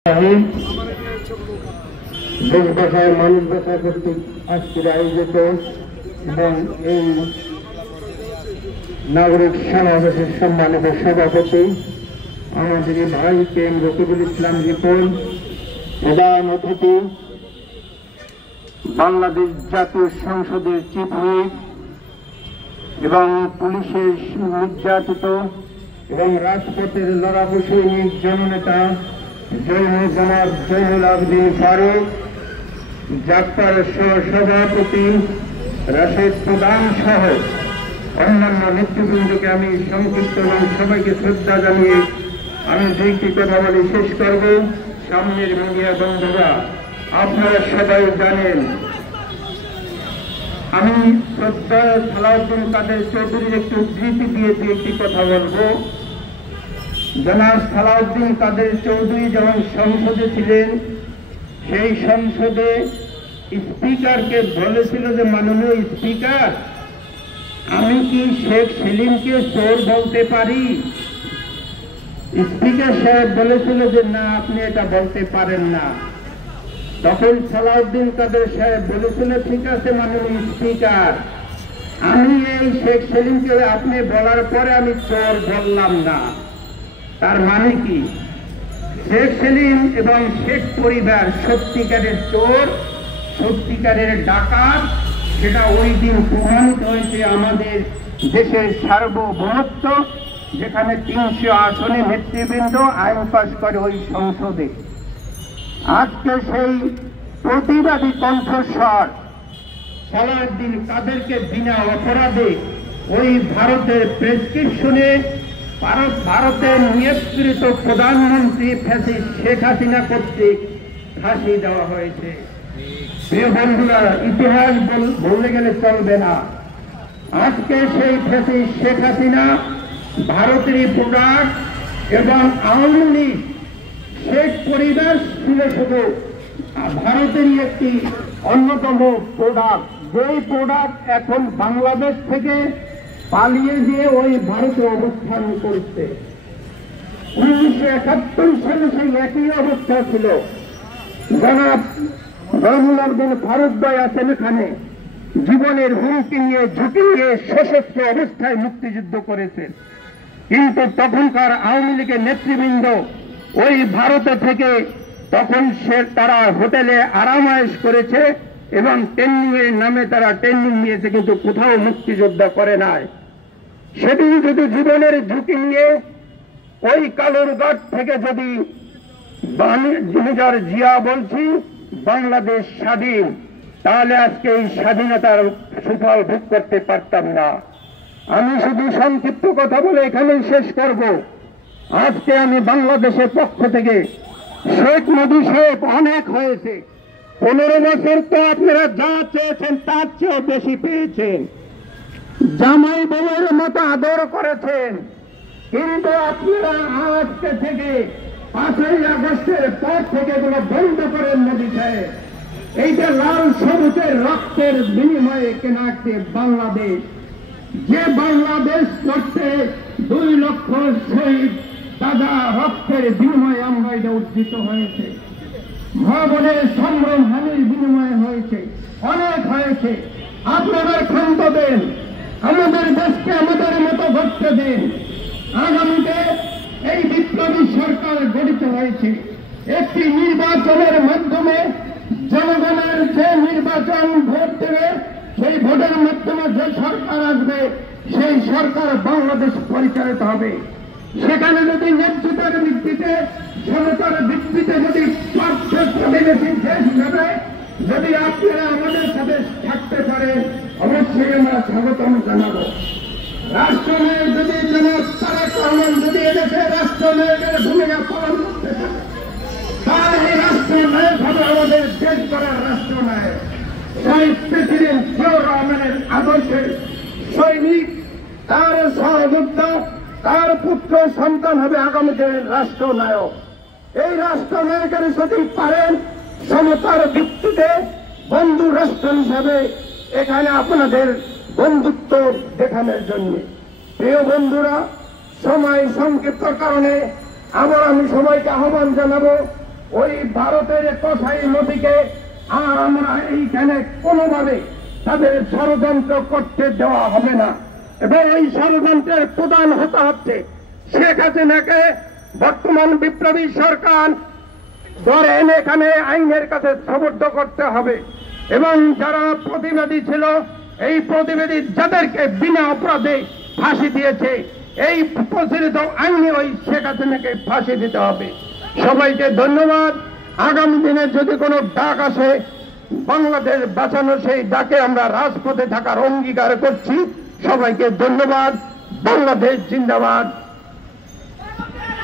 দেশ বাঁচায় মানুষ বাঁচায় কর্তৃক আজকের আয়োজিত এবং এই নাগরিক সমাবেশের সম্মানিত সভাপতি আমাদের ভাই কেম রকিবুল ইসলাম রিপন, প্রধান অতিথি বাংলাদেশ জাতীয় সংসদের চিফ হুইপ এবং পুলিশের নির্যাতিত এবং রাজপথের লড়াকু সৈনিক জননেতা জনাব জয়নুল আবেদিন ফারুক, যাত্রার সভাপতি রাশেদ প্রধান সহ অন্যান্য নেতৃবৃন্দকে আমি সংক্ষিপ্ত এবং সবাইকে শ্রদ্ধা জানিয়ে আমি দুইটি কথা বলে শেষ করব। সামনের মিডিয়া বন্ধুরা, আপনারা সবাই জানেন আমি শ্রদ্ধা সালাউদ্দিন কাদের চৌধুরীর একটি উদ্ধৃতি দিয়ে একটি কথা বলবো। জনাব সালাউদ্দিন কাদের চৌধুরী যখন সংসদে ছিলেন, সেই সংসদে স্পিকারকে বলেছিল যে মাননীয় স্পিকার, আমি কি শেখ সেলিমকে চোর বলতে পারি? স্পিকার সাহেব বলেছিল যে না, আপনি এটা বলতে পারেন না। তখন সালাউদ্দিন কাদের সাহেব বলেছিল, ঠিক আছে মাননীয় স্পিকার, আমি এই শেখ সেলিমকে আপনি বলার পরে আমি চোর বললাম না। তার মানে কি? শেখ সেলিম এবং শেখ পরিবার সত্যিকারের চোর, সত্যিকারের ডাকাত, সেটা ওই দিন প্রমাণিত হয়েছে। আমাদের দেশের সার্বভৌমত্ব, যেখানে 300 আসনে নেতৃবৃন্দ আইন পাশ করে ওই সংসদে, আজকে সেই প্রতিবাদী কণ্ঠস্বর সালাউদ্দিন কাদেরকে বিনা অপরাধে ওই ভারতের প্রেসক্রিপশনে ভারতের নিয়োগকৃত প্রধানমন্ত্রী ফ্যাসিস্ট শেখ হাসিনা কর্তৃক ফাঁসি দেওয়া হয়েছে। প্রিয় বন্ধুরা, ইতিহাস বলতে গেলে চলবে না। আজকে সেই ফ্যাসিস্ট শেখ হাসিনা ভারতেরই প্রোডাক্ট এবং আওয়ামী লীগ শেখ পরিবার ছিল শুধু ভারতেরই একটি অন্যতম প্রোডাক্ট, যেই প্রোডাক্ট এখন বাংলাদেশ থেকে পালিয়ে গিয়ে ওই ভারতে অবস্থান করছে। 1971 সালে সেই একই অবস্থা ছিল। জনাব জয়নুল আবেদিন ফারুক ভাই আছেন এখানে, জীবনের হুমকি নিয়ে ঝুঁকি নিয়ে সশস্ত্র অবস্থায় মুক্তিযুদ্ধ করেছেন। কিন্তু তখনকার আওয়ামী লীগের নেতৃবৃন্দ ওই ভারতে থেকে তখন তারা হোটেলে আরামায়েশ করেছে এবং ট্রেনিং এর নামে তারা ট্রেনিং নিয়েছে, কিন্তু কোথাও মুক্তিযোদ্ধা করে নাই। সেদিন যদি জীবনের ঝুঁকি নিয়ে ওই কালুরঘাট থেকে যদি মেজর জিয়া বলছি বাংলাদেশ স্বাধীন, তাহলে আজকে এই স্বাধীনতার সুফল ভোগ করতে পারতাম না। আমি শুধু সংক্ষিপ্ত কথা বলে এখানেই শেষ করব। আজকে আমি বাংলাদেশের পক্ষ থেকে শেখ মোদী সাহেব অনেক হয়েছে, 15 বছর তো আপনারা যা চেয়েছেন তার চেয়েও বেশি পেয়েছেন, জামাই বউয়ের মতো আদর করেছেন। কিন্তু আপনারা আজকে থেকে 5ই আগস্টের পর থেকে এগুলো বন্ধ করেন। মোদী সাহেব, এইটা লাল সবুজের রক্তের বিনিময়ে কেনা একটি বাংলাদেশ, যে বাংলাদেশ করতে 2 লক্ষ শহীদ তাজা রক্তের বিনিময়ে আমরা এটা উজ্জিত হয়েছে, মা বোনের সম্ভ্রম হানির বিনিময়ে হয়েছে, অনেক হয়েছে। আপনারা ক্ষান্ত দেন, আমাদের দেশকে আমাদের মতো করতে দেন। আগামীতে এই বিপ্লবী সরকার গঠিত হয়েছে একটি নির্বাচনের মাধ্যমে। জনগণের যে নির্বাচন ভোট দেবে, সেই ভোটের মাধ্যমে যে সরকার আসবে, সেই সরকার বাংলাদেশ পরিচালিত হবে। সেখানে যদি ন্যায্যতার ভিত্তিতে, জনতার ভিত্তিতে যদি প্রতিবেশী দেশ হিসাবে যদি আপনারা আমাদের সাথে থাকতে পারেন, অবশ্যই আমরা স্বাগতম জানাবো। রাষ্ট্রনায়ক যদি জনাব তারেক রহমান যদি এদেশে রাষ্ট্রনায়কের ভূমিকা পালন করতে পারে, তাহলে এই রাষ্ট্রনায়ক হবে আমাদের দেশ করার রাষ্ট্রনায়ক। শহীদ প্রেসিডেন্ট জিয়াউর রহমানের আদর্শের সৈনিক, তার সহযোদ্ধা, তার পুত্র সন্তান হবে আগামী দিনের রাষ্ট্রনায়ক। এই রাষ্ট্রনায়কের যদি পারেন সমতার ভিত্তিতে বন্ধু রাষ্ট্র হিসাবে এখানে আপনাদের বন্ধুত্ব দেখানোর জন্য। প্রিয় বন্ধুরা, সময় সংক্ষিপ্ত কারণে আবার আমি সবাইকে আহ্বান জানাবো, ওই ভারতের কসাই নদীকে আর আমরা এইখানে কোনোভাবে তাদের ষড়যন্ত্র করতে দেওয়া হবে না। এবং এই ষড়যন্ত্রের প্রধান হতে হচ্ছে শেখ হাসিনাকে বর্তমান বিপ্লবী সরকার ধরে এনে এখানে আইনের কাছে সমর্থ করতে হবে। এবং যারা প্রতিবাদী ছিল, এই প্রতিবাদী যাদেরকে বিনা অপরাধে ফাঁসি দিয়েছে, এই প্রচলিত আইনে ওই শেখ হাসিনাকে ফাঁসি দিতে হবে। সবাইকে ধন্যবাদ। আগামী দিনে যদি কোনো ডাক আসে বাংলাদেশ বাঁচানো, সেই ডাকে আমরা রাজপথে থাকার অঙ্গীকার করছি। সবাইকে ধন্যবাদ। বাংলাদেশ জিন্দাবাদ।